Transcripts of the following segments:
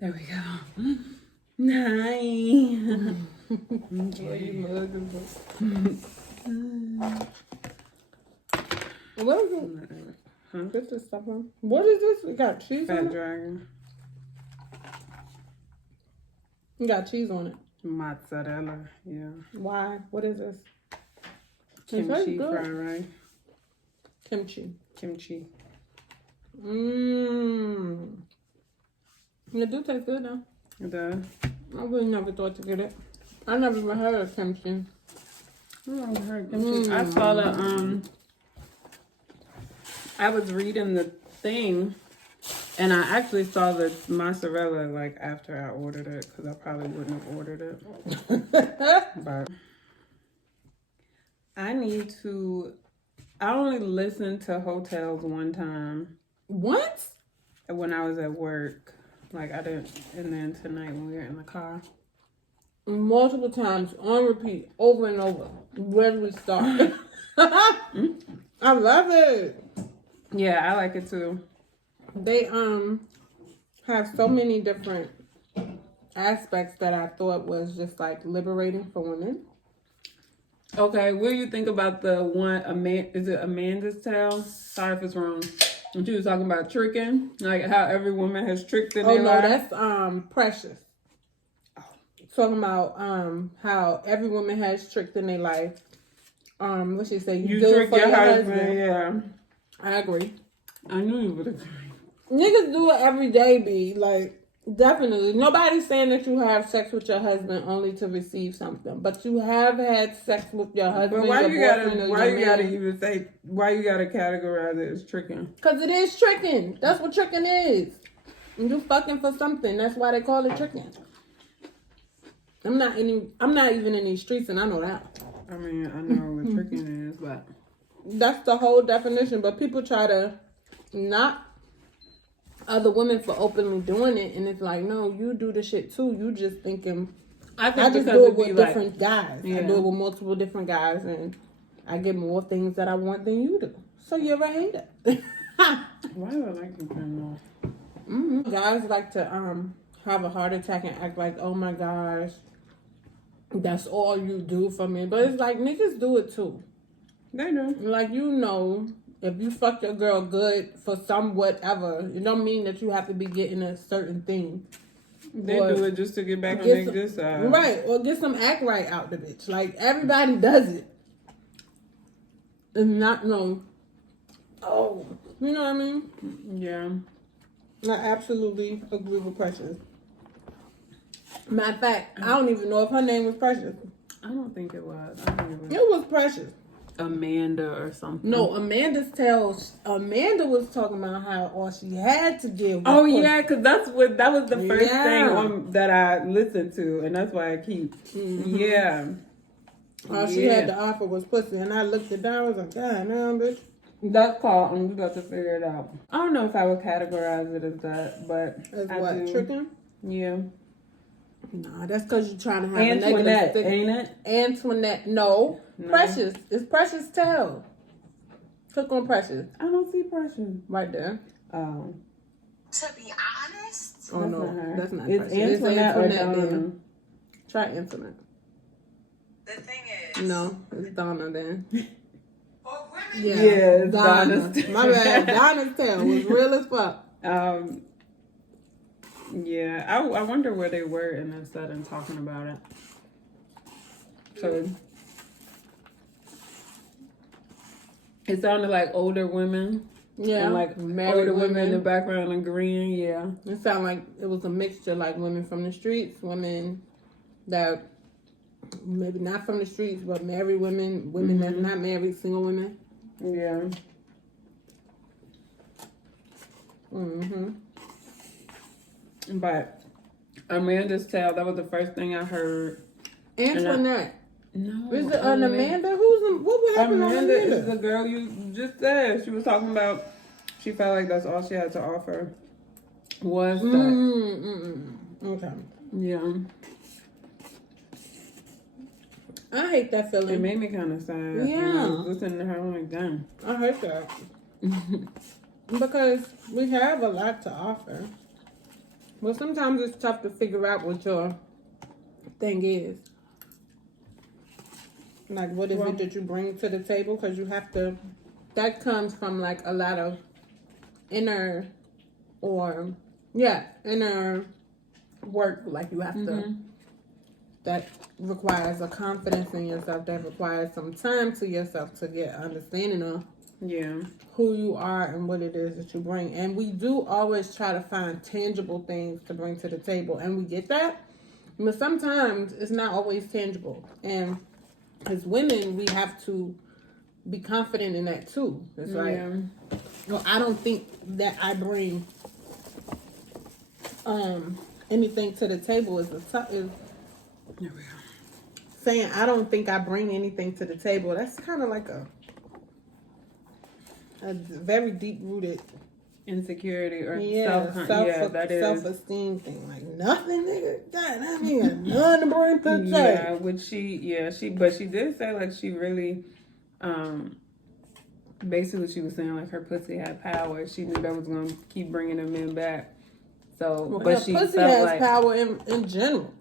There we go. Nice. What is it? Huh? Get this stuff on. What is this? You got cheese on Fat it? Dragon. You got cheese on it. Mozzarella. Yeah. Why? What is this? Kimchi fried rice. Kimchi. Kimchi. Mmm. It do taste good though. It does. I really never thought to get it. I never even heard of kimchi. I heard kimchi. I saw the I was reading the thing, and I actually saw the mozzarella like after I ordered it, because I probably wouldn't have ordered it. But I need to. I only listened to Heaux Tales one time. What? When I was at work. Like I didn't, and then tonight when we were in the car. Multiple times on repeat, over and over. Where do we start? I love it. Yeah, I like it too. They have so many different aspects that I thought was just like liberating for women. Okay, what do you think about the one? Is it Amanda's Tale? Sorry if it's wrong. And she was talking about tricking, like how every woman has tricked in their life. That's Precious. Talking about how every woman has tricked in their life. What she say? You do trick it for your husband. Yeah, I agree. I knew you would agree. Niggas do it every day, B. Like, definitely. Nobody's saying that you have sex with your husband only to receive something. But you have had sex with your husband. But why your you gotta even say, why you gotta categorize it as tricking? Because it is tricking. That's what tricking is. You fucking for something. That's why they call it tricking. I'm not even in these streets, and I know that. I mean, I know what tricking is, but that's the whole definition. But people try to knock other women for openly doing it, and it's like, no, you do the shit too. You just thinking. I just do it with different guys. Yeah. I do it with multiple different guys, and I get more things that I want than you do. So you're a hater. Why do I like you more? Guys like to have a heart attack and act like, oh my gosh, that's all you do for me. But it's like, niggas do it too. They do. Like, you know, if you fuck your girl good for some whatever, it don't mean that you have to be getting a certain thing. They do it just to get back on their good side. Right, or get some act right out the bitch. Like, everybody does it. And not, no. Oh, you know what I mean? Yeah. I absolutely agree with Precious. Matter of fact, I don't even know if her name was Precious. I don't think it was. I think it was Precious. Amanda or something. No, Amanda's Tales. Amanda was talking about how all she had to give. Oh yeah, because that was the first thing that I listened to, and that's why I keep. Yeah. All she had to offer was pussy, and I looked it down. I was like, God, man, bitch. That's called. I'm about to figure it out. I don't know if I would categorize it as that, but as what, tricking? Yeah. Nah, that's because you're trying to have Antoinette, a negative ain't it? Antoinette, no. Precious. It's Precious Tale. Click on Precious. I don't see Precious. Right there. To be honest? Oh, no. That's not it's Precious. Antoinette or Donna. Try Antoinette. The thing is... No, it's Donna then. For women? Yeah, it's Donna's. My bad. Donna's Tale was real as fuck. Yeah, I wonder where they were in that setting talking about it. So it sounded like older women. Yeah. And like older women in the background agreeing, yeah. It sounded like it was a mixture, like women from the streets, women that maybe not from the streets, but married women, that's not married, single women. Yeah. But Amanda's Tale, that was the first thing I heard. Antoinette. No. Is it an Amanda? What would happen to Amanda? Is the girl you just said. She was talking about, she felt like that's all she had to offer was that. Okay. Yeah. I hate that feeling. It made me kind of sad. Yeah. I was listening to her, I'm like, damn. I hate that. Because we have a lot to offer. Well, sometimes it's tough to figure out what your thing is. Like, what is it that you bring to the table? Because you have to, that comes from like a lot of inner work. Like, you have to, that requires a confidence in yourself, that requires some time to yourself to get understanding of who you are and what it is that you bring. And we do always try to find tangible things to bring to the table, and we get that, but sometimes it's not always tangible. And as women, we have to be confident in that too. It's like, well, I don't think that I bring anything to the table is saying I don't think I bring anything to the table. That's kind of like a very deep rooted insecurity or self-esteem thing. Like, nothing, nigga. God, I ain't got nothing to bring to the table. But she did say like she really, basically she was saying like her pussy had power. She knew that was gonna keep bringing the men back. So, well, but she pussy felt has like power in general.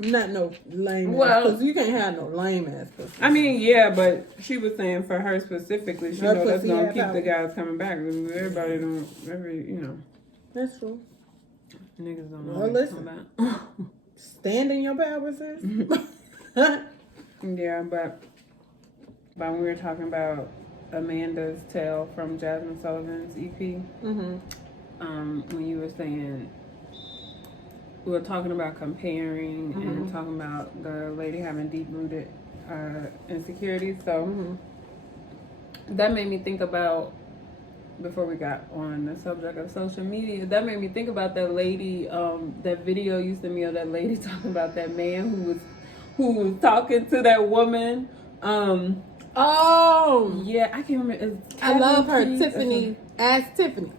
Not no lame ass pussy. You can't have no lame ass pussy. I mean, yeah, but she was saying for her specifically, she know that's gonna keep the guys coming back. Everybody don't, That's true. Niggas don't know. Well, listen. Stand in your power, sis. Yeah, but when we were talking about Amanda's Tale from Jasmine Sullivan's EP, when you were saying, we were talking about comparing and talking about the lady having deep-rooted insecurities. So that made me think about, before we got on the subject of social media, that made me think about that lady, that video you sent me of that lady talking about that man who was talking to that woman. Oh! Yeah, I can't remember. I love her. Tiffany. Ask Tiffany.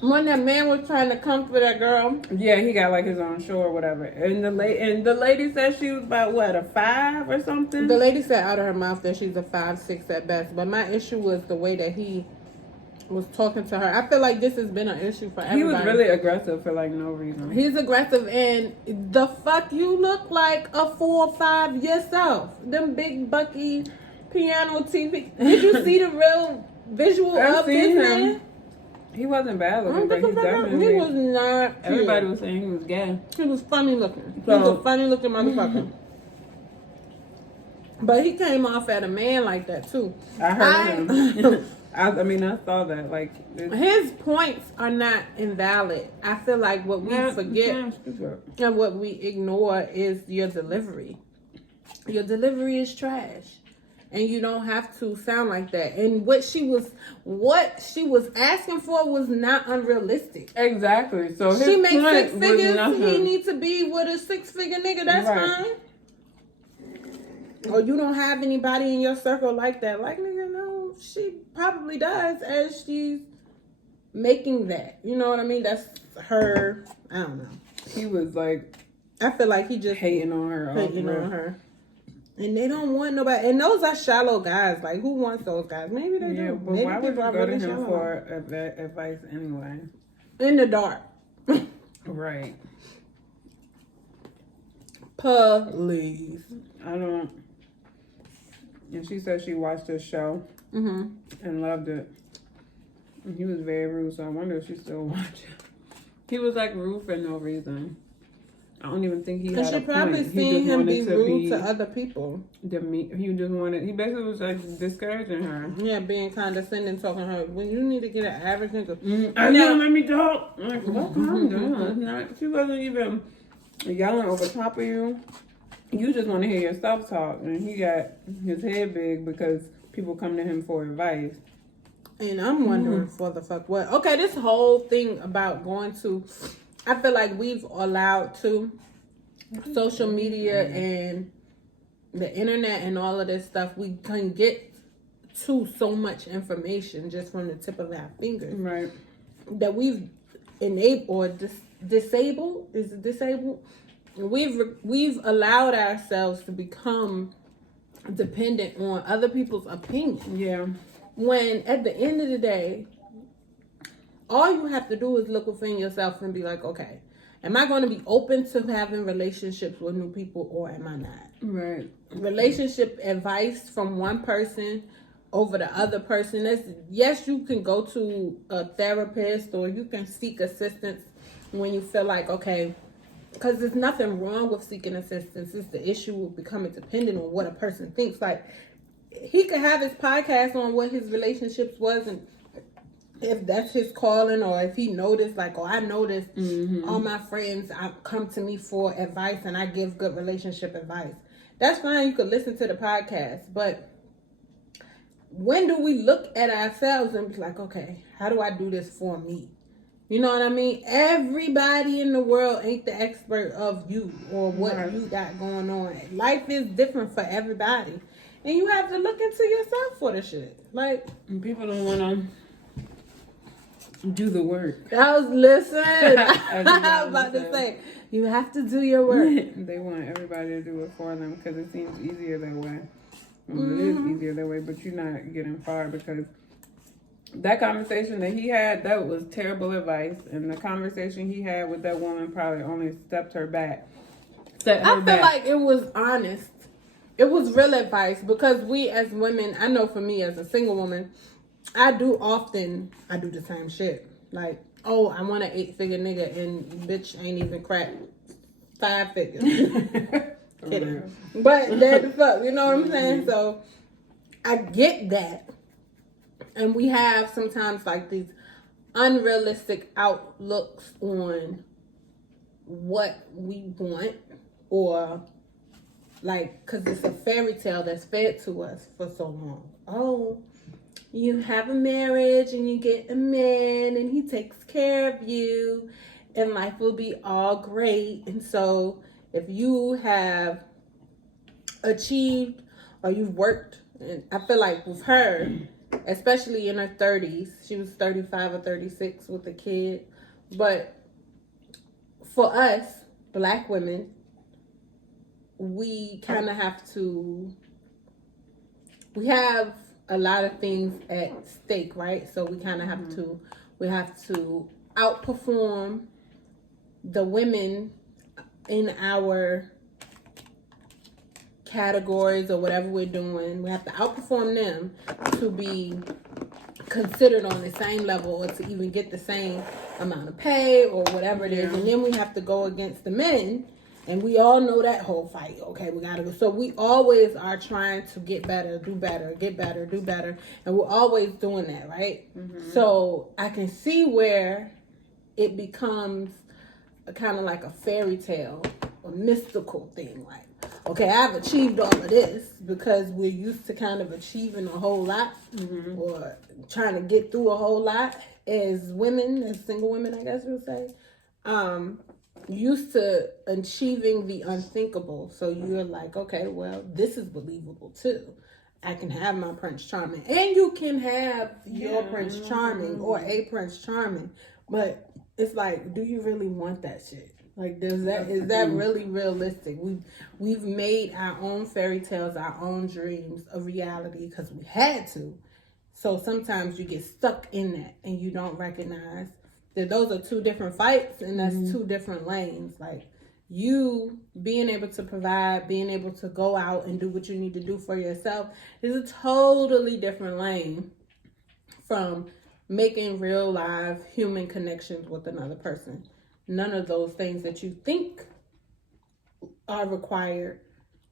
When that man was trying to comfort that girl. Yeah, he got like his own show or whatever. And the lady said she was about what, a 5 or something? The lady said out of her mouth that she's a 5'6" at best. But my issue was the way that he was talking to her. I feel like this has been an issue for everybody. He was really aggressive for like no reason. He's aggressive, and the fuck you look like a 4 or 5 yourself. Them big bucky piano TV. Did you see the real visual of this man? He wasn't bad looking, but he definitely... He was not cute. Everybody was saying he was gay. He was funny looking. He was a funny looking motherfucker. But he came off at a man like that too. I heard him. I mean, I saw that. Like, his points are not invalid. I feel like what we forget and what we ignore is your delivery. Your delivery is trash. And you don't have to sound like that. And what she was asking for was not unrealistic. Exactly. So she makes 6 figures. He needs to be with a 6-figure nigga. That's fine. Or you don't have anybody in your circle like that. Like, nigga, no, she probably does as she's making that. You know what I mean? That's her. I don't know. He was like, I feel like he just hating on her. And they don't want nobody. And those are shallow guys. Like, who wants those guys? Maybe they do. But maybe why would you go really to him for advice anyway? In the dark. Right. Please. I don't. And she said she watched this show and loved it. And he was very rude, so I wonder if she's still watching. He was like rude for no reason. I don't even think he had a point. She probably seen him be rude to other people. He basically was like discouraging her. Yeah, being condescending, talking to her. When you need to get an average nigga. Let me talk. Like, what? Calm down. She wasn't even yelling over top of you. You just want to hear yourself talk. And he got his head big because people come to him for advice. And I'm wondering for the fuck what. Okay, this whole thing about going to... I feel like we've allowed social media and the internet and all of this stuff. We can get to so much information just from the tip of our fingers. Right. That we've enabled or disabled. Is it disabled? We've allowed ourselves to become dependent on other people's opinion. Yeah. When at the end of the day, all you have to do is look within yourself and be like, okay, am I going to be open to having relationships with new people or am I not? Right. Relationship advice from one person over the other person. Yes, you can go to a therapist or you can seek assistance when you feel like, okay, because there's nothing wrong with seeking assistance. It's the issue of becoming dependent on what a person thinks. Like, he could have his podcast on what his relationships was and if that's his calling, or if he noticed, like, I noticed all my friends come to me for advice and I give good relationship advice. That's fine. You could listen to the podcast. But when do we look at ourselves and be like, okay, how do I do this for me? You know what I mean? Everybody in the world ain't the expert of you or what you got going on. Life is different for everybody. And you have to look into yourself for the shit. Like, and people don't want to do the work. I was listening. I was about to say, you have to do your work. They want everybody to do it for them because it seems easier that way. Well, it is easier that way, but you're not getting far because that conversation that he had, that was terrible advice. And the conversation he had with that woman probably only stepped her back. I feel like it was honest. It was real advice because we as women, I know for me as a single woman, I do the same shit. Like, oh, I want an 8-figure nigga and bitch ain't even cracked 5 figures. Kidding. But that the fuck, you know what I'm saying? So I get that. And we have sometimes like these unrealistic outlooks on what we want, or like, because it's a fairy tale that's fed to us for so long. Oh, you have a marriage and you get a man and he takes care of you and life will be all great. And so if you have achieved or you've worked, and I feel like with her, especially in her 30s, she was 35 or 36 with a kid. But for us, Black women, we kind of have to, we have a lot of things at stake, right? So we kind of have to, we have to outperform the women in our categories or whatever we're doing. We have to outperform them to be considered on the same level or to even get the same amount of pay or whatever it is. And then we have to go against the men. And we all know that whole fight. Okay, we gotta go. So we always are trying to get better, do better, get better, do better. And we're always doing that, right? So I can see where it becomes a kind of like a fairy tale, a mystical thing. Like, okay, I've achieved all of this because we're used to kind of achieving a whole lot or trying to get through a whole lot as women, as single women, I guess you would say. Used to achieving the unthinkable. So you're like, okay, well, this is believable too. I can have my Prince Charming. And you can have your Prince Charming or a Prince Charming. But it's like, do you really want that shit? Like, is that really realistic? We've made our own fairy tales, our own dreams a reality because we had to. So sometimes you get stuck in that and you don't recognize that those are two different fights and that's two different lanes. Like, you being able to provide, being able to go out and do what you need to do for yourself is a totally different lane from making real live human connections with another person. None of those things that you think are required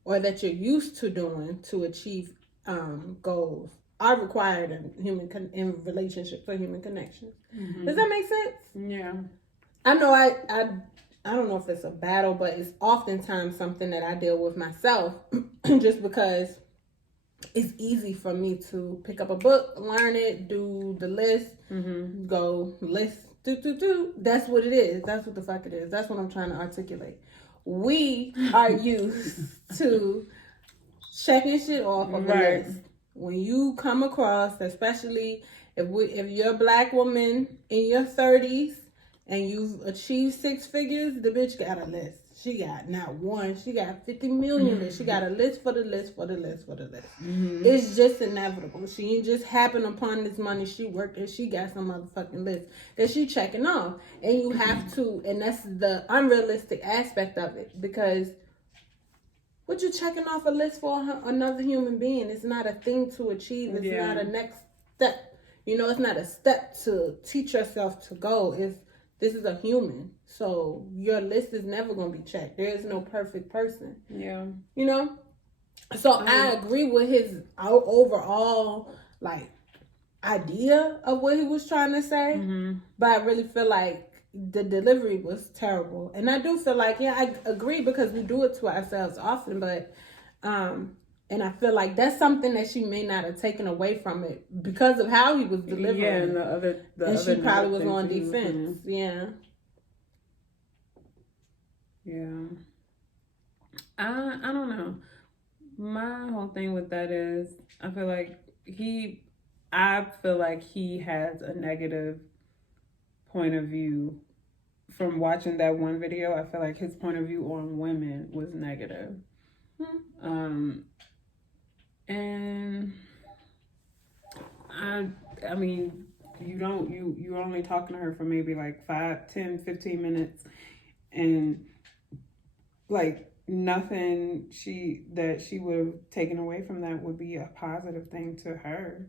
or that you're used to doing to achieve goals are required in relationships or human connections. Does that make sense? Yeah. I know I don't know if it's a battle, but it's oftentimes something that I deal with myself just because it's easy for me to pick up a book, learn it, do the list, go list, do. That's what it is. That's what the fuck it is. That's what I'm trying to articulate. We are used to checking shit off of a list. When you come across, especially if you're a Black woman in your 30s and you've achieved 6 figures, the bitch got a list. She got not one. She got 50 million lists. She got a list for the list for the list for the list. Mm-hmm. It's just inevitable. She ain't just happened upon this money. She worked and she got some motherfucking list that she checking off. And you have to, and that's the unrealistic aspect of it. Because what you checking off a list for another human being? It's not a thing to achieve. It's not a next step. You know, it's not a step to teach yourself to go. This is a human. So your list is never going to be checked. There is no perfect person. Yeah. You know? So I agree with his overall, like, idea of what he was trying to say. Mm-hmm. But I really feel like the delivery was terrible. And I do feel like, yeah, I agree because we do it to ourselves often. But, and I feel like that's something that she may not have taken away from it because of how he was delivering. Yeah, and and she probably was on defense. Yeah. Yeah. I don't know. My whole thing with that is I feel like he has a negative point of view from watching that one video. I feel like his point of view on women was negative. And I mean, you're only talking to her for maybe like 5, 10, 15 minutes, and like nothing she would have taken away from that would be a positive thing to her.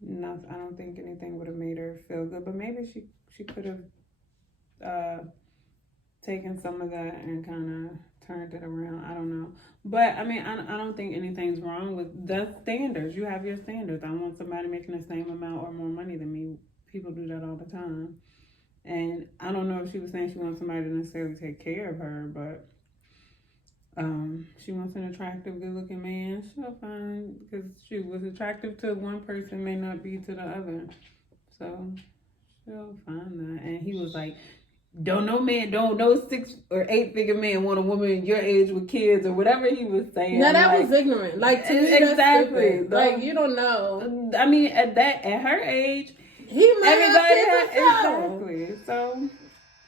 No, I don't think anything would have made her feel good, but maybe she could have taken some of that and kind of turned it around. I don't know. But, I mean, I don't think anything's wrong with the standards. You have your standards. I want somebody making the same amount or more money than me. People do that all the time. And I don't know if she was saying she wants somebody to necessarily take care of her, but she wants an attractive, good-looking man. She'll find, because she was attractive to one person may not be to the other. So she'll find that. And he was like, don't no 6 or 8 figure man want a woman your age with kids or whatever he was saying. No, that was ignorant. Like, to me, exactly. Like, you don't know. I mean, at her age, everybody has exactly. So,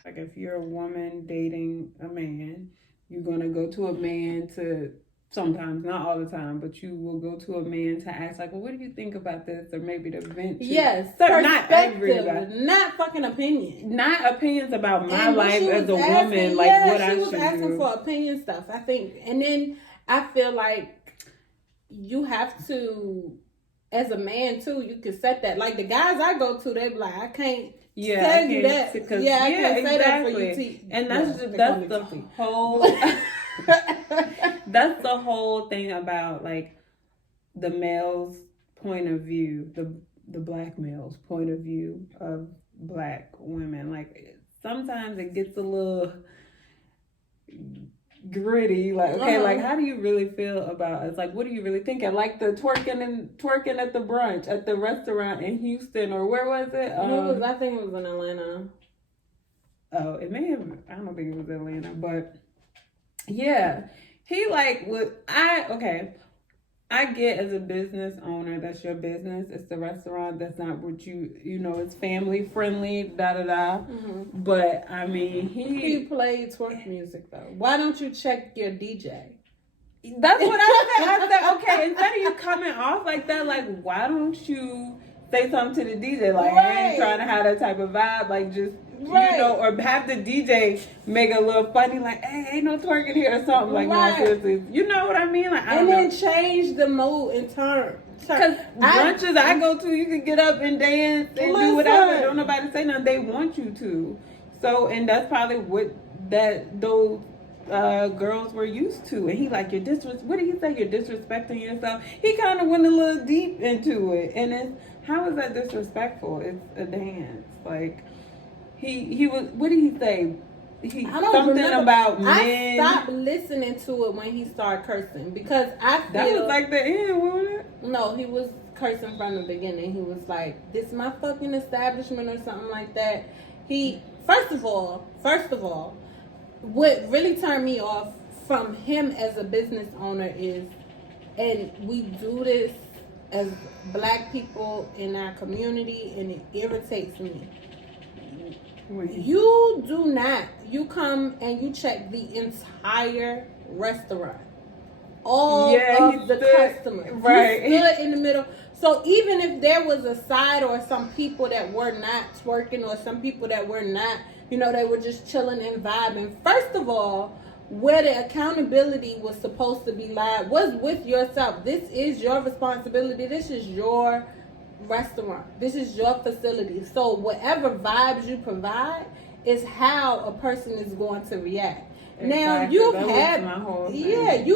like, if you're a woman dating a man, you're gonna go to a man to sometimes, not all the time, but you will go to a man to ask, like, well, what do you think about this? Or maybe to vent. Yes. So not everybody. Not fucking opinion. Not opinions about my life as a woman, like what I should do. She was asking for opinion stuff, I think. And then I feel like you have to, as a man too, you can set that. Like the guys I go to, they be like, I can't tell you that. I can't say that for you. And that's the whole... That's the whole thing about like the male's point of view, the black male's point of view of black women. Like sometimes it gets a little gritty. Like, okay, like how do you really feel about it? It's like, what do you really think? Like the twerking at the brunch at the restaurant in Houston, or where was it? I think it was in Atlanta. Oh, it may have. I don't think it was Atlanta, but. Yeah, he like I get as a business owner, that's your business. It's the restaurant. That's not what it's family friendly, Mm-hmm. But I mean, he played twerk music though. Why don't you check your DJ? That's what I said. Okay, instead of you coming off like that, like why don't you say something to the DJ? Like I ain't trying to have that type of vibe. Like just. Right. Or have the DJ make a little funny, like, hey, ain't no twerking here or something. Like, no, seriously. You know what I mean? Like, and then change the mood and turn. Because brunches I go to, you can get up and dance and do whatever. Don't nobody say nothing. They want you to. So, and that's probably what those girls were used to. And he like, what did he say? You're disrespecting yourself. He kind of went a little deep into it. And how is that disrespectful? It's a dance. Like, He was. What did he say? I don't something remember. About men. I stopped listening to it when he started cursing because I feel that was like the end, wasn't it? No, he was cursing from the beginning. He was like, "This is my fucking establishment" or something like that. He first of all, what really turned me off from him as a business owner is, and we do this as black people in our community, and it irritates me. You you come and you check the entire restaurant. All of the customers. Right. You stood in the middle. So even if there was a side or some people that were not twerking or some people that were not, you know, they were just chilling and vibing. First of all, where the accountability was supposed to be live was with yourself. This is your responsibility. This is your restaurant. This is your facility. So whatever vibes you provide is how a person is going to react. Now you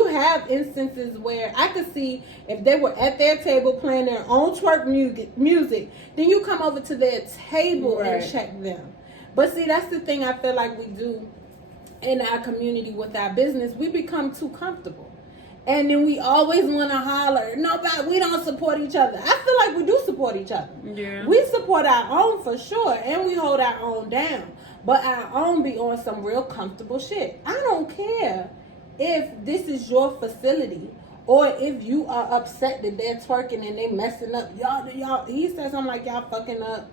have instances where I could see if they were at their table playing their own twerk music, then you come over to their table and check them. But see, that's the thing I feel like we do in our community with our business. We become too comfortable. And then we always want to holler, nobody, we don't support each other. I feel like we do support each other. Yeah. We support our own for sure, and we hold our own down. But our own be on some real comfortable shit. I don't care if this is your facility or if you are upset that they're twerking and they messing up. Y'all, he said something like y'all fucking up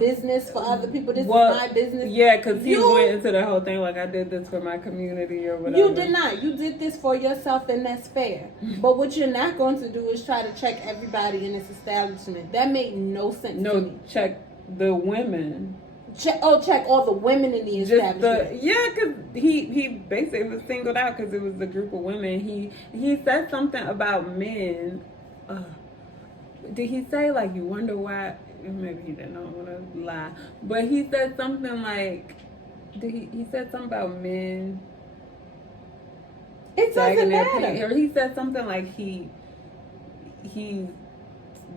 business for other people. This is my business. Yeah, because he went into the whole thing like I did this for my community or whatever. You did not. You did this for yourself, and that's fair. But what you're not going to do is try to check everybody in this establishment. That made no sense to me. Check the women. Check all the women in the establishment. Because he basically was singled out because it was a group of women. He said something about men. Did he say like you wonder why? Maybe he didn't. I don't want to lie, but he said something like, he said something about men. It doesn't matter. Or he said something like he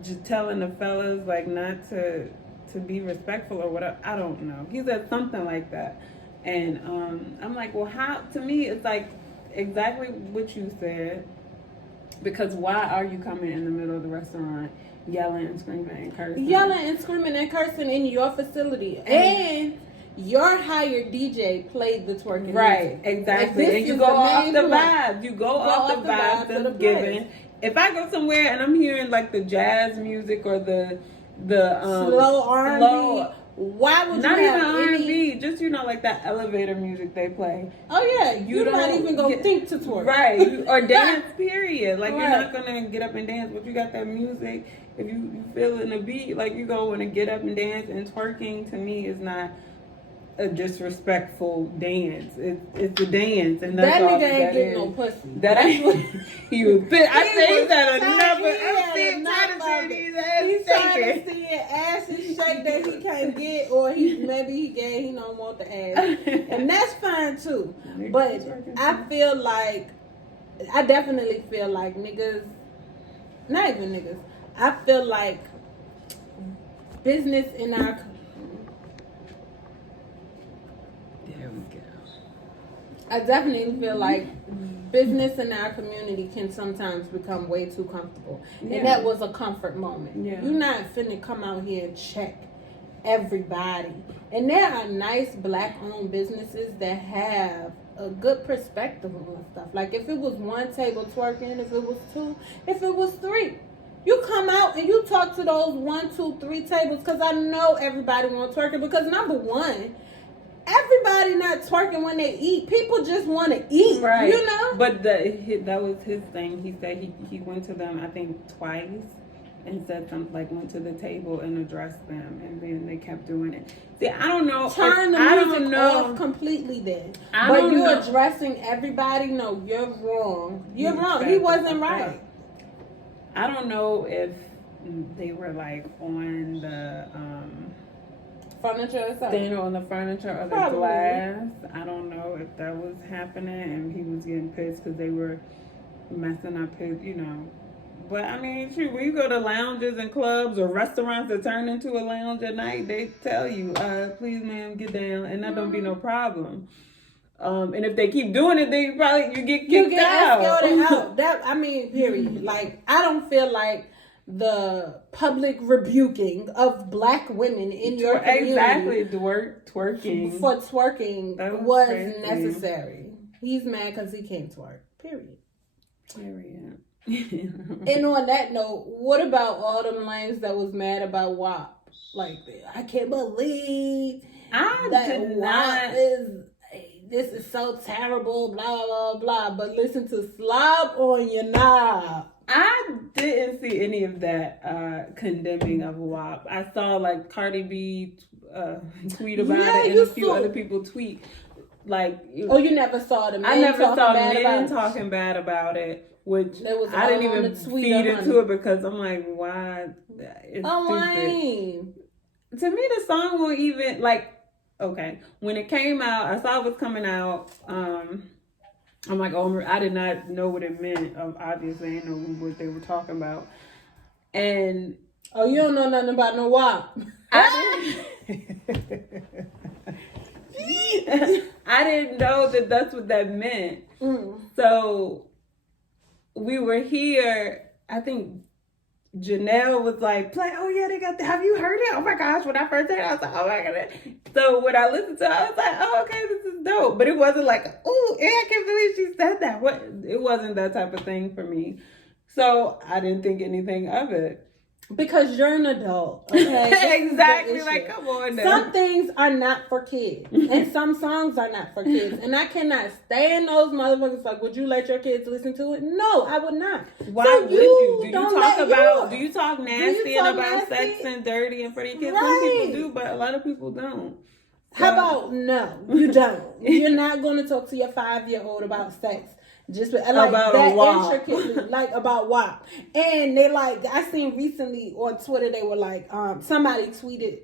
just telling the fellas like not to be respectful or whatever. I don't know. He said something like that, and I'm like, well, how? To me, it's like exactly what you said. Because why are you coming in the middle of the restaurant yelling and screaming and cursing? Yelling and screaming and cursing in your facility. And your hired DJ played the twerking. Right, exactly. And you go off the vibes. You go off the vibes that's given. If I go somewhere and I'm hearing like the jazz music or the slow R&B, why would you not have even R&B, just like that elevator music they play. Oh yeah, you're not even gonna think to twerk, right? Or dance, period. Like you're not gonna get up and dance, but you got that music. If you feeling the beat, like you gonna want to get up and dance. And twerking to me is not a disrespectful dance. It's a dance, and that's that all nigga ain't getting no pussy. That ain't what he was. I say that another. He's trying to see an ass and shake that he can't get, or maybe he don't want the ass, and that's fine too. But I definitely feel like niggas, not even niggas. I feel like business in our. There we go. I definitely feel like business in our community can sometimes become way too comfortable. Yeah. And that was a comfort moment. Yeah. You're not finna come out here and check everybody. And there are nice black-owned businesses that have a good perspective on stuff. Like if it was one table twerking, if it was two, if it was three. You come out and you talk to those 1, 2, 3 tables, because I know everybody wants twerking. Because number one, everybody not twerking when they eat. People just want to eat, right? You know. But that was his thing. He said he went to them, I think, twice, and said something like went to the table and addressed them, and then they kept doing it. See, I don't know. Turn the music off completely. Then, but you're addressing everybody. No, you're wrong. You're wrong. He wasn't right. I don't know if they were like on the furniture or something. Standing on the furniture or the glass. I don't know if that was happening and he was getting pissed because they were messing up his, But I mean, shoot, when you go to lounges and clubs or restaurants that turn into a lounge at night, they tell you, please ma'am, get down, and that don't be no problem. And if they keep doing it, then you get kicked out. Escorted out. Period. Like, I don't feel like the public rebuking of black women in your community. Exactly, twerking. For twerking was crazy. Necessary. He's mad because he can't twerk. Period. And on that note, what about all them lanes that was mad about WAP? Like, I can't believe This is so terrible, blah, blah, blah. But listen to Slob on Your Knob. I didn't see any of that condemning of WAP. I saw like Cardi B tweet about it and a few other people tweet. Like, you never saw the men I never saw men talking bad about it, which I didn't even feed into it because I'm like, why? It's stupid. To me, the song won't even like. Okay, when it came out, I saw it was coming out. I'm like, oh, I did not know what it meant. Obviously, I didn't know what they were talking about. And you don't know nothing about no WAP. I didn't know that that's what that meant. So we were here. I think Janelle was like, play, oh yeah, they got that. Have you heard it? Oh my gosh, when I first heard it, I was like, oh my god. So when I listened to it, I was like, oh, okay, this is dope. But it wasn't like, oh, I can't believe she said that. It wasn't that type of thing for me. So I didn't think anything of it. Because you're an adult, okay? Exactly, like, come on now. Some things are not for kids, and some songs are not for kids, and I cannot stand those motherfuckers. Like, would you let your kids listen to it? No, I would not. Why would you? Do you talk nasty and about sex and dirty and for your kids? Some people do, but a lot of people don't. So. How about no? You don't. You're not going to talk to your 5-year-old about sex. Just like about that intricately, like about WAP. And they like, I seen recently on Twitter, they were like, somebody tweeted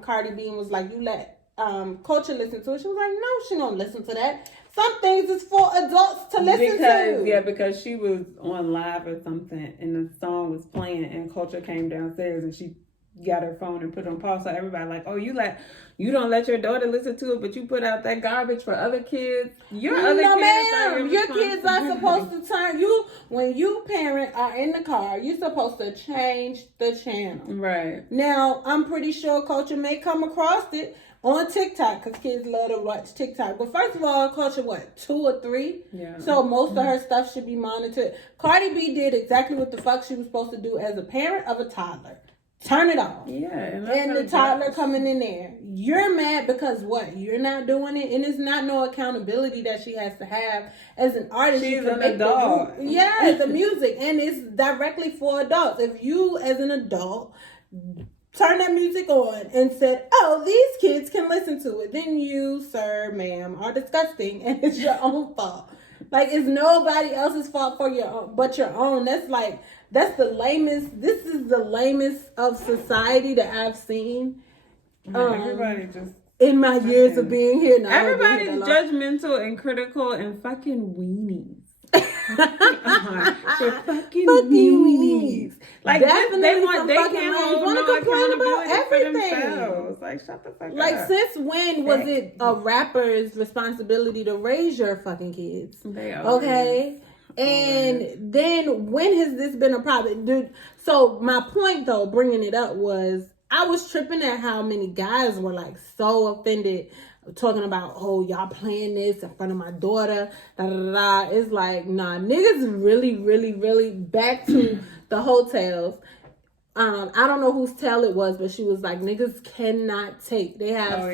Cardi B and was like, you let Culture listen to it. She was like, no, she don't listen to that. Some things is for adults to listen to. Yeah, because she was on live or something and the song was playing and Culture came downstairs and she got her phone and put it on pause. So everybody like, oh, you don't let your daughter listen to it, but you put out that garbage for other kids. Your kids are supposed to turn you when you parent are in the car. You're supposed to change the channel. Right now, I'm pretty sure Culture may come across it on TikTok because kids love to watch TikTok. But first of all, Culture 2 or 3, so most of her stuff should be monitored. Cardi B did exactly what the fuck she was supposed to do as a parent of a toddler. Turn it off. Yeah. And the toddler coming in there. You're mad because what? You're not doing it? And it's not no accountability that she has to have as an artist. She's an adult. The music. And it's directly for adults. If you, as an adult, turn that music on and said, oh, these kids can listen to it, then you, sir, ma'am, are disgusting. And it's your own fault. Like, it's nobody else's fault for your own, but your own. That's the lamest. This is the lamest of society that I've seen. Everybody just in my years of being here. Now, everybody's judgmental and critical and fucking weenies. For fucking weenies. Like they can't hold no accountability everything. For themselves. Like shut the fuck up. Like since when was it a rapper's responsibility to raise your fucking kids? They are. Okay. And then when has this been a problem? Dude, so my point though, bringing it up was I was tripping at how many guys were like so offended talking about, oh, y'all playing this in front of my daughter. Da, da, da, da. It's like, nah, niggas really, really, really back to the Heaux Tales. I don't know whose tale it was, but she was like, niggas cannot take. They have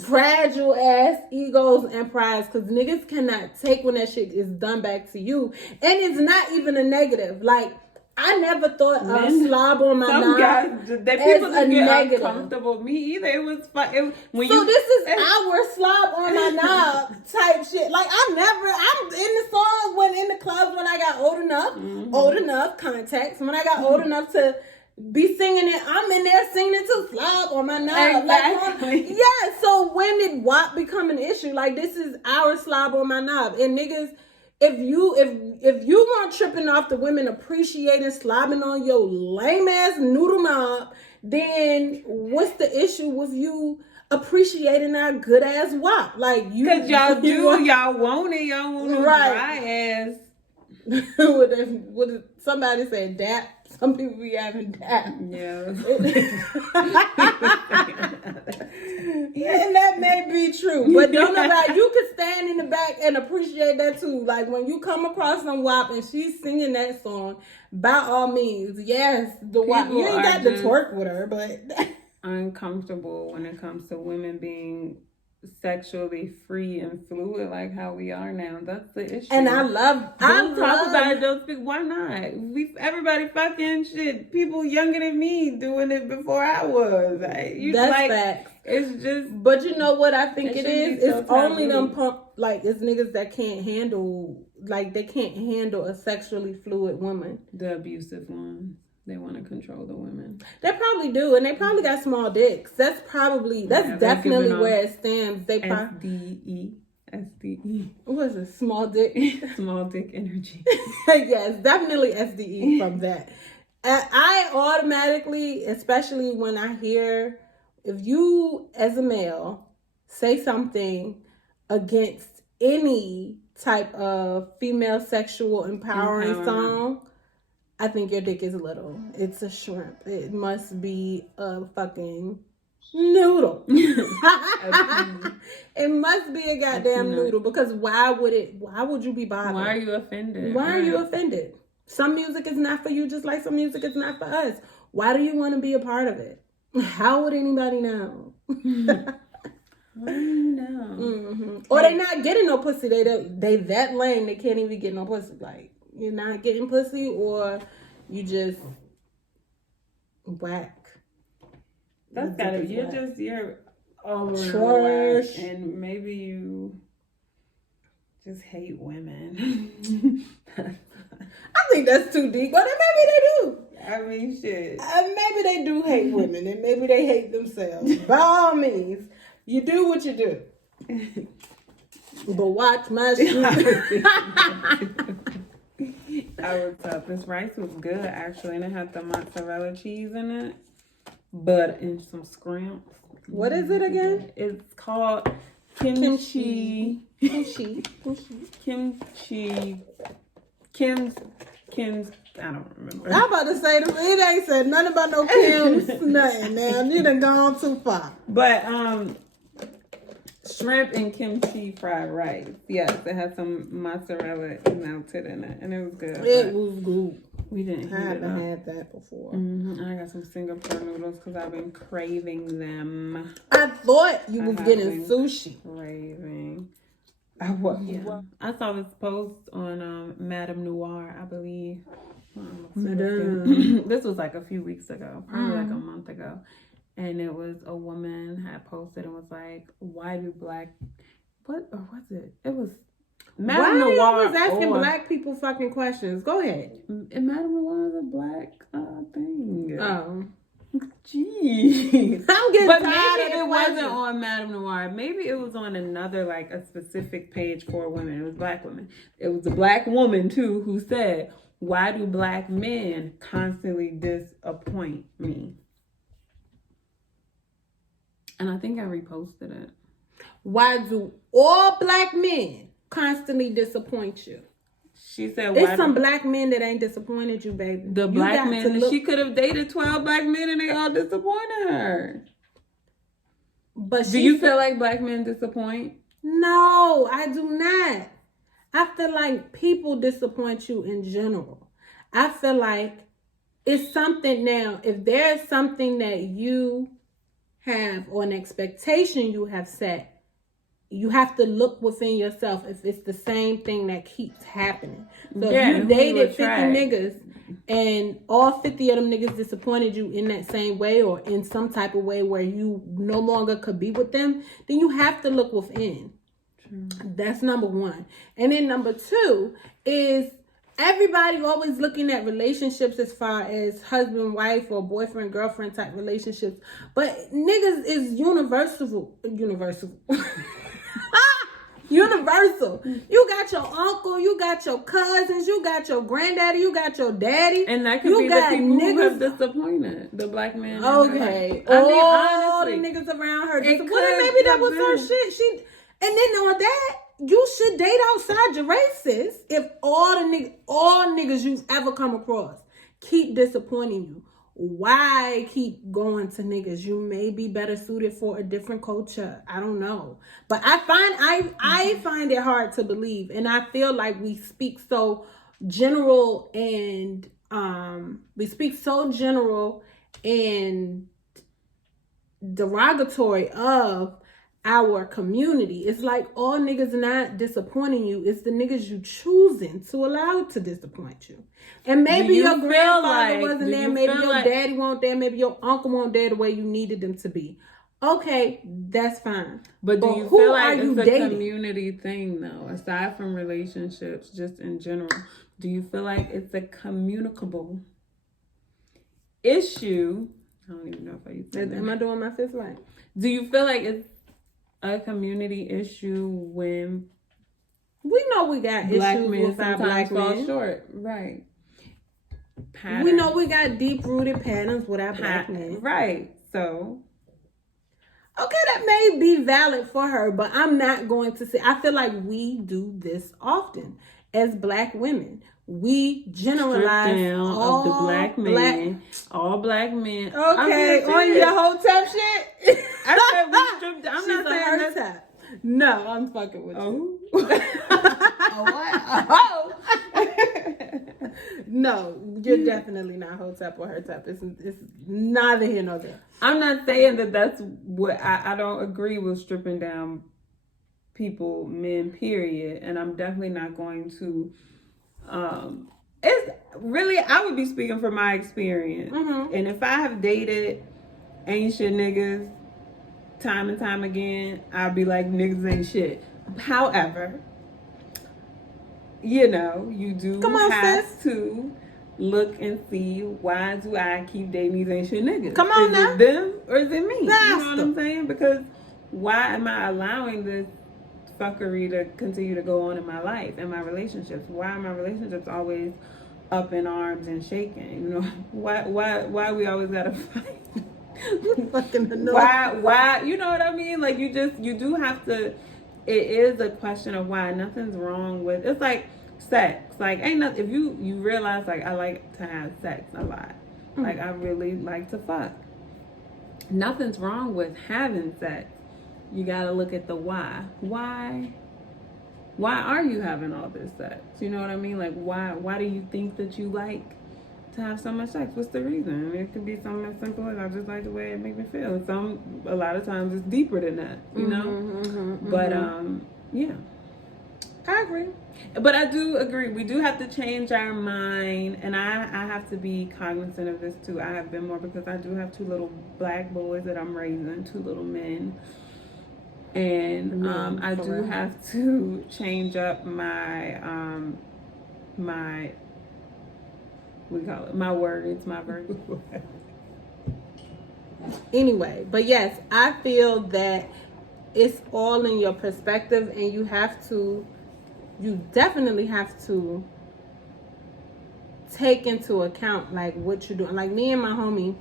fragile ass egos and prides because niggas cannot take when that shit is done back to you. And it's not even a negative. Like, I never thought of slob on my knob guys, people just get uncomfortable. Me either. It was fun. This is our slob on my knob type shit. Like I'm in the songs when in the clubs when I got old enough context. When I got old enough to be singing it, I'm in there singing it to slob on my knob. Exactly. So when did WAP become an issue? Like this is our slob on my knob, and niggas. If you weren't tripping off the women appreciating slobbing on your lame ass noodle knob, then what's the issue with you appreciating our good ass WAP? Like you, because y'all want it, y'all want no dry ass. What somebody said dap. Some people be having dap. Yeah. And that may be true. But don't know about you could stand in the back and appreciate that too. Like when you come across some WAP and she's singing that song, by all means, yes, the WAP. You ain't got to twerk with her, but uncomfortable when it comes to women being sexually free and fluid like how we are now. That's the issue. And I talk about it, don't speak. Why not? Everybody fucking shit. People younger than me doing it before I was. That's facts. It's just. But you know what I think it is? So it's only them it's niggas that can't handle, they can't handle a sexually fluid woman. The abusive ones. They want to control the women. They probably do, and they probably got small dicks. That's definitely where it stands. They SDE. What is it? Small dick. Small dick energy. Yes, definitely SDE from that. I automatically, especially when I hear, if you as a male say something against any type of female sexual empowering song, I think your dick is little. It's a shrimp. It must be a fucking noodle. It must be a goddamn noodle, because why would you be bothered? Why are you offended? Why are you offended? Some music is not for you, just like some music is not for us. Why do you want to be a part of it? How would anybody know? How do you know? Mm-hmm. Or they not getting no pussy. They that lame. They can't even get no pussy. Like, you're not getting pussy, or you just whack. That's gotta. You're over trash, and maybe you just hate women. I think that's too deep, but maybe they do. I mean, shit. Maybe they do hate women, and maybe they hate themselves. By all means, you do what you do. But watch my shit. I was up. This rice was good, actually, and it had the mozzarella cheese in it, but and some scrimps. What is it again? It's called kimchi. Kim's. I don't remember. I'm about to say, it ain't said nothing about no Kim's nothing. Now you done gone too far. But shrimp and kimchi fried rice. Yes, it had some mozzarella melted in it, and it was good. It was good. We didn't. I haven't had that before. Mm-hmm. I got some Singapore noodles because I've been craving them. I thought you was getting sushi. Craving. I saw this post on Madame Noir, I believe. This was like a few weeks ago, probably like a month ago. And it was a woman had posted and was like, why do black, what, or was it? It was Madame Noir. Why are you always asking black people fucking questions? Go ahead. And Madame Noir is a black thing. Oh. Jeez. I'm getting but tired maybe of it wasn't on Madame Noir. Maybe it was on another, like a specific page for women. It was black women. It was a black woman too who said, why do black men constantly disappoint me? And I think I reposted it. Why do all black men constantly disappoint you? She said, it's some black men that ain't disappointed you, baby. The black men, she could have dated 12 black men and they all disappointed her. But do you feel like black men disappoint? No, I do not. I feel like people disappoint you in general. I feel like it's something now. If there's something that you have or an expectation you have set, you have to look within yourself if it's the same thing that keeps happening. So if you dated 50 niggas and all 50 of them niggas disappointed you in that same way or in some type of way where you no longer could be with them, then you have to look within. True. That's number one. And then number two is everybody always looking at relationships as far as husband, wife, or boyfriend, girlfriend type relationships. But niggas is universal. Universal. You got your uncle, you got your cousins, you got your granddaddy, you got your daddy. And that could be the people who have disappointed. The black man. Okay. All the niggas around her disappointed. Maybe that was her shit. And then on that, you should date outside your races if all niggas you've ever come across keep disappointing you. Why keep going to niggas? You may be better suited for a different culture. I don't know. But I find it hard to believe. And I feel like we speak so general and derogatory of our community. It's like all niggas not disappointing you. It's the niggas you choosing to allow to disappoint you. And maybe your grandfather wasn't there. Maybe your daddy wasn't there. Maybe your uncle wasn't there the way you needed them to be. Okay, that's fine. But do you feel like it's a community thing, though? Aside from relationships, just in general, do you feel like it's a communicable issue? I don't even know if I used that. Am I doing my fist right? Do you feel like it's a community issue when we know we got black issues men with our sometimes black fall men. short? Right. We know we got deep-rooted patterns with our black men. Right. So... okay, that may be valid for her, but I'm not going to say. I feel like we do this often as black women. We generalize all of the black men, all black men. Okay, on your Heaux Tales shit. I said we stripped. I'm not saying that. No, I'm fucking with you. Oh. No, you're definitely not Heaux Tales or her type. It's neither here nor there. I'm not saying that that's what I don't agree with stripping down people, men, period. And I'm definitely not going to. It's really, I would be speaking from my experience. Mm-hmm. And if I have dated ain't shit niggas time and time again, I'd be like, niggas ain't shit. However, you know, you do have to look and see, why do I keep dating these ain't shit niggas? Come on now. Is it them or is it me? That's you know what I'm saying? Because why am I allowing this fuckery to continue to go on in my life and my relationships? Why are my relationships always up in arms and shaking? You know, why we always gotta fight? Fucking annoying. Why you know what I mean? Like you do have to. It is a question of why. Nothing's wrong with it's like sex. Like ain't nothing. If you realize like I like to have sex a lot. Like I really like to fuck. Nothing's wrong with having sex. You gotta look at the why. Why are you having all this sex? You know what I mean? Like why do you think that you like to have so much sex? What's the reason? It could be something as simple as I just like the way it makes me feel. A lot of times it's deeper than that, you know? But yeah. I agree. But I do agree. We do have to change our mind, and I have to be cognizant of this too. I have been more because I do have 2 little black boys that I'm raising, 2 little men. And I do have to change up my my what do you call it? My words, my verse. Anyway, but yes, I feel that it's all in your perspective, and you definitely have to take into account like what you're doing. Like me and my homie,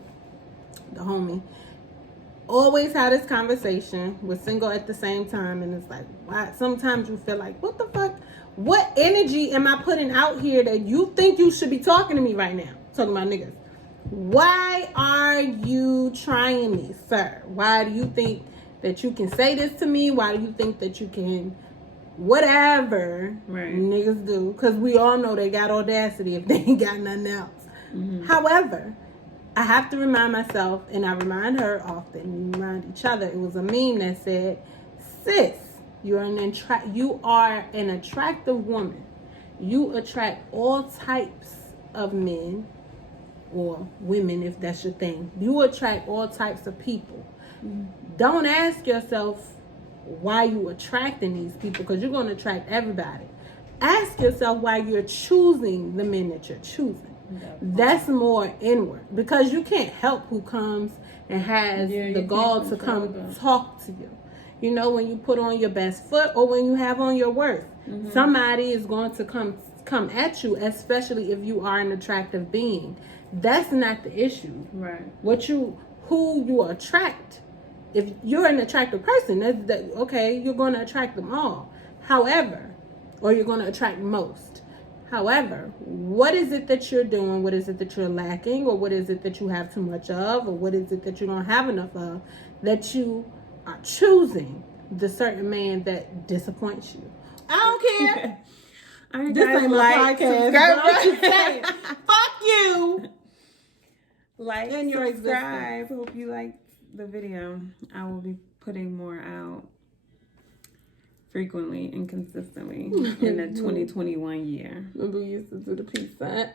always had this conversation. We're single at the same time, and it's like, why? Sometimes you feel like, what the fuck? What energy am I putting out here that you think you should be talking to me right now? Talking about niggas. Why are you trying me, sir? Why do you think that you can say this to me? Why do you think that you can whatever niggas do? Because we all know they got audacity if they ain't got nothing else. However, I have to remind myself, and I remind her often, we remind each other. It was a meme that said, sis, you are an attractive woman. You attract all types of men or women, if that's your thing. You attract all types of people. Don't ask yourself why you attracting these people, because you're going to attract everybody. Ask yourself why you're choosing the men that you're choosing. That's more inward, because you can't help who comes and has the gall to come talk to you. You know, when you put on your best foot or when you have on your worst, somebody is going to come at you, especially if you are an attractive being. That's not the issue. Right. Who you attract. If you're an attractive person, okay, you're going to attract them all. However, or you're going to attract most. However, what is it that you're doing? What is it that you're lacking? Or what is it that you have too much of? Or what is it that you don't have enough of, that you are choosing the certain man that disappoints you? I don't care. This ain't my podcast. I'm just saying, fuck you. Like and subscribe. Hope you like the video. I will be putting more out frequently and consistently in the 2021 year. Remember we used to do the peace sign?